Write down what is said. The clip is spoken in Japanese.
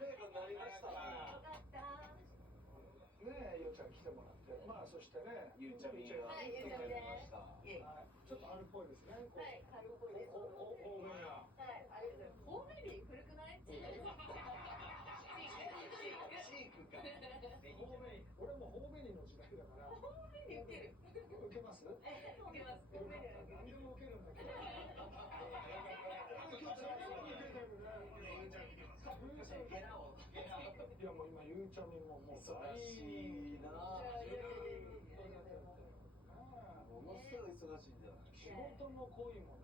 メイクになりましたよかった。ねえ、ゆうちゃん来てもらって、まあそしてね、ゆうちゃみがはい、ゆうちゃみです。ちょっと春っぽいですね。はい、春っぽいです。方面や。はい、ありがとうございます。方面に古くない？チークか。方面、俺も方面の時代だから。方面に受ける。受けます？受けます。方面には受ける。何でも受けるんだけど。いやもう今ゆうちゃみももう忙しいな。ものすごい忙しいんじゃない。仕事も恋も